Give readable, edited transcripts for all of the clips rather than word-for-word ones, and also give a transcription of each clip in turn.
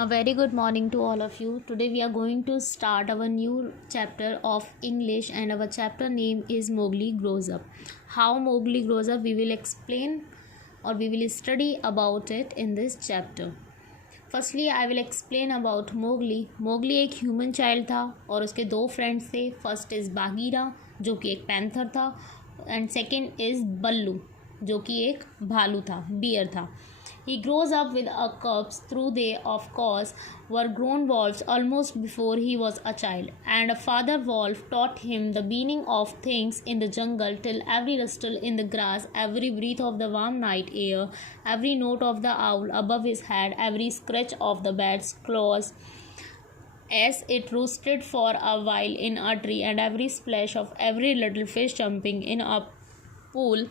A very good morning to all of you. Today we are going to start our new chapter of English and our chapter name is Mowgli Grows Up. How Mowgli grows up we will explain or we will study about it in this chapter. Firstly I will explain about Mowgli. Mowgli एक human child था और उसके दो friends थे. First is बागीरा जो कि एक panther था एंड सेकेंड इज़ बल्लू जो कि एक भालू था, बियर था. He grows up with a cubs through they of course were grown wolves almost before he was a child, and a father wolf taught him the meaning of things in the jungle till every rustle in the grass, every breath of the warm night air, every note of the owl above his head, every scratch of the bat's claws as it roosted for a while in a tree, and every splash of every little fish jumping in a pool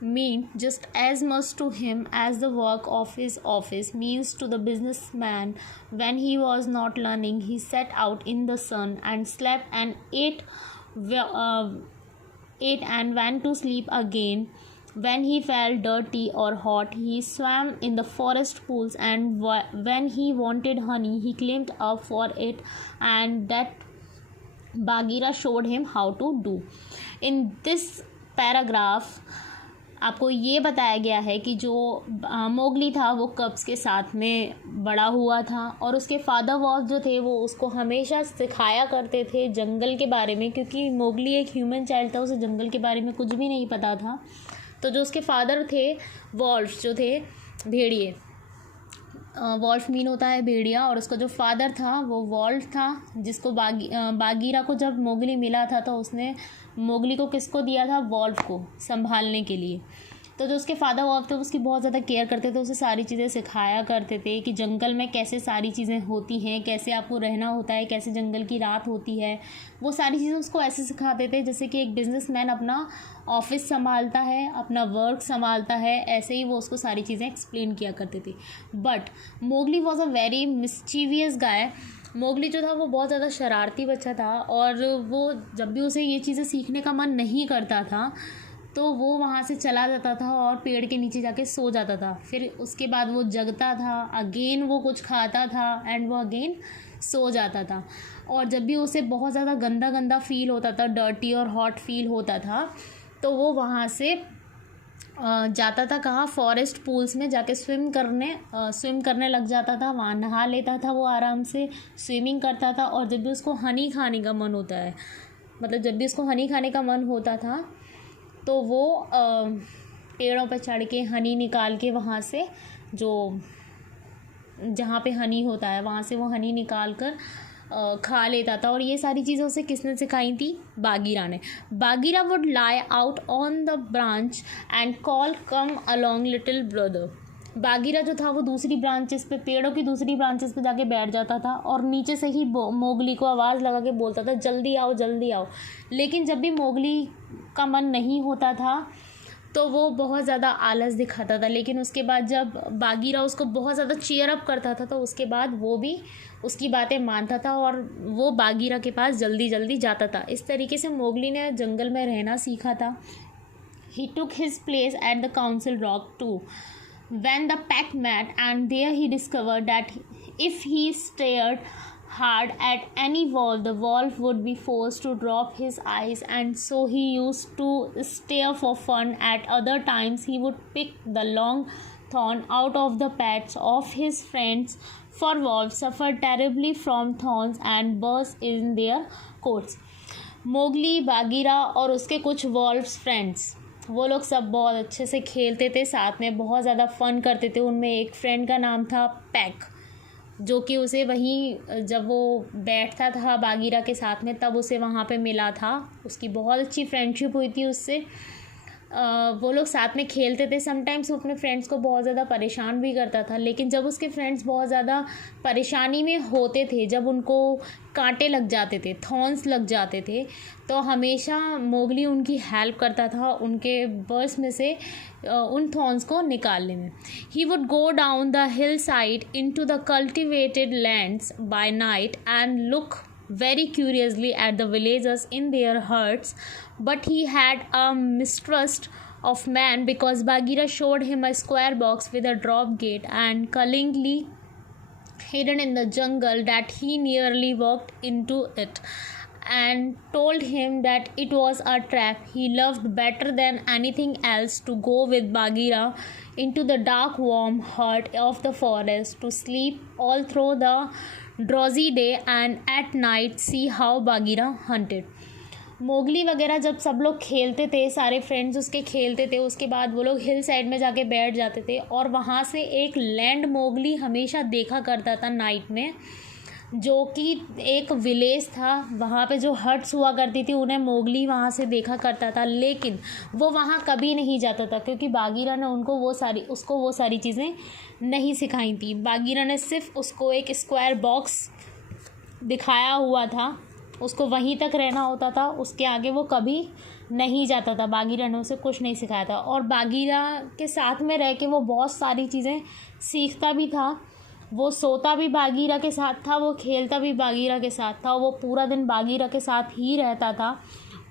meant just as much to him as the work of his office means to the businessman. When he was not learning, he sat out in the sun and slept and ate and went to sleep again. When he felt dirty or hot, he swam in the forest pools, and when he wanted honey, he climbed up for it, and that Bagheera showed him how to do. In this paragraph आपको ये बताया गया है कि जो Mowgli था वो कब्स के साथ में बड़ा हुआ था और उसके फादर वॉल्फ जो थे वो उसको हमेशा सिखाया करते थे जंगल के बारे में, क्योंकि मोगली एक ह्यूमन चाइल्ड था, उसे जंगल के बारे में कुछ भी नहीं पता था. तो जो उसके फादर थे वॉल्फ जो थे भेड़िए, वॉल्फ मीन होता है भेड़िया, और उसका जो फादर था वो वॉल्फ था जिसको बागीरा को जब मोगली मिला था तो उसने मोगली को किसको दिया था? वॉल्फ को संभालने के लिए. तो जो उसके फादर वॉल्फ थे उसकी बहुत ज़्यादा केयर करते थे, उसे सारी चीज़ें सिखाया करते थे कि जंगल में कैसे सारी चीज़ें होती हैं, कैसे आपको रहना होता है, कैसे जंगल की रात होती है. वो सारी चीज़ें उसको ऐसे सिखाते थे जैसे कि एक बिजनेसमैन अपना ऑफिस संभालता है, अपना वर्क संभालता है, ऐसे ही वो उसको सारी चीज़ें एक्सप्लेन किया करते थे. But Mowgli was a very mischievous guy. Mowgli जो था वो बहुत ज़्यादा शरारती बच्चा था और वो जब भी उसे ये चीज़ें सीखने का मन नहीं करता था तो वो वहाँ से चला जाता था और पेड़ के नीचे जाके सो जाता था. फिर उसके बाद वो जगता था, अगेन वो कुछ खाता था एंड वो अगेन सो जाता था. और जब भी उसे बहुत ज़्यादा गंदा गंदा फील होता था, डर्टी और हॉट फील होता था, तो वो वहाँ से जाता था कहाँ? फॉरेस्ट पूल्स में जाके स्विम करने लग जाता था. वहाँ नहा लेता था, वो आराम से स्विमिंग करता था. और जब भी उसको हनी खाने का मन होता है, मतलब जब भी उसको हनी खाने का मन होता था तो वो पेड़ों पर चढ़ के हनी निकाल के वहाँ से जो जहाँ पे हनी होता है वहाँ से वो हनी निकाल कर खा लेता था. और ये सारी चीज़ें उसे किसने सिखाई थी? बागीरा ने. Bagheera would lie out on the branch and call come along little brother. Bagheera जो था वो दूसरी ब्रांचेस पे, पेड़ों की दूसरी ब्रांचेस पे जाके बैठ जाता था और नीचे से ही मोगली को आवाज़ लगा के बोलता था जल्दी आओ जल्दी आओ. लेकिन जब भी मोगली का मन नहीं होता था तो वो बहुत ज़्यादा आलस दिखाता था. लेकिन उसके बाद जब बागीरा उसको बहुत ज़्यादा चीयर अप करता था तो उसके बाद वो भी उसकी बातें मानता था और वो बागीरा के पास जल्दी जल्दी जाता था. इस तरीके से मोगली ने जंगल में रहना सीखा था. He took his place at the council rock to when the pack met, and there he discovered that if he stared hard at any wall, the wolf would be forced to drop his eyes, and so he used to stare for fun. At other times he would pick the long thorn out of the pads of his friends, for wolves suffer terribly from thorns and burst in their coats. Mowgli, Bagheera और उसके कुछ valves friends, वो लोग सब बहुत अच्छे से खेलते थे, साथ में बहुत ज़्यादा फ़न करते थे. उनमें एक फ्रेंड का नाम था पैक, जो कि उसे वहीं जब वो बैठता था बागीरा के साथ में तब उसे वहाँ पे मिला था. उसकी बहुत अच्छी फ्रेंडशिप हुई थी उससे. वो लोग साथ में खेलते थे. समटाइम्स वो अपने फ्रेंड्स को बहुत ज़्यादा परेशान भी करता था, लेकिन जब उसके फ्रेंड्स बहुत ज़्यादा परेशानी में होते थे, जब उनको कांटे लग जाते थे, थॉर्न्स लग जाते थे, तो हमेशा मोगली उनकी हेल्प करता था उनके बर्स में से उन थॉर्न्स को निकालने में. He would go down the hill side into the cultivated lands by night and look very curiously at the villagers in their huts, but he had a mistrust of man because Bagheera showed him a square box with a drop gate and cunningly hidden in the jungle that he nearly walked into it and told him that it was a trap. He loved better than anything else to go with Bagheera into the dark, warm heart of the forest, to sleep all through the drowsy day and at night see how Bagheera hunted. Mowgli वगैरह जब सब लोग खेलते थे, सारे friends उसके खेलते थे, उसके बाद वो लोग हिल साइड में जाके बैठ जाते थे और वहाँ से एक लैंड मोगली हमेशा देखा करता था नाइट में, जो कि एक विलेज था, वहाँ पे जो हट्स हुआ करती थी उन्हें मोगली वहाँ से देखा करता था, लेकिन वो वहाँ कभी नहीं जाता था क्योंकि बागीरा ने उसको वो सारी चीज़ें नहीं सिखाई थी। बागीरा ने सिर्फ उसको एक स्क्वायर बॉक्स दिखाया हुआ था, उसको वहीं तक रहना होता था, उसके आगे वो कभी नहीं जाता था। बागीरा ने उसे कुछ नहीं सिखाया था और बागीरा के साथ में रह के वो बहुत सारी चीज़ें सीखता भी था। वो सोता भी बागीरा के साथ था, वो खेलता भी बागीरा के साथ था, वो पूरा दिन बागीरा के साथ ही रहता था।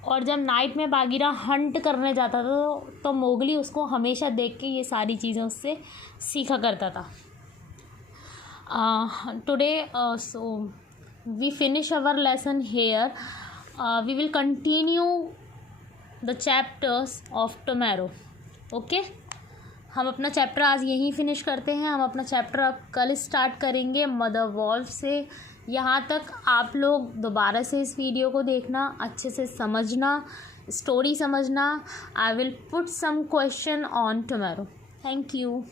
और जब नाइट में बागीरा हंट करने जाता था तो मोगली उसको हमेशा देख के ये सारी चीज़ें उससे सीखा करता था। Today so we finish our lesson here. We will continue the chapters of tomorrow. Okay, हम अपना चैप्टर आज यहीं फिनिश करते हैं। हम अपना चैप्टर अब कल स्टार्ट करेंगे मदर वॉल्फ से। यहाँ तक आप लोग दोबारा से इस वीडियो को देखना, अच्छे से समझना, स्टोरी समझना। I will put some question on tomorrow. Thank you.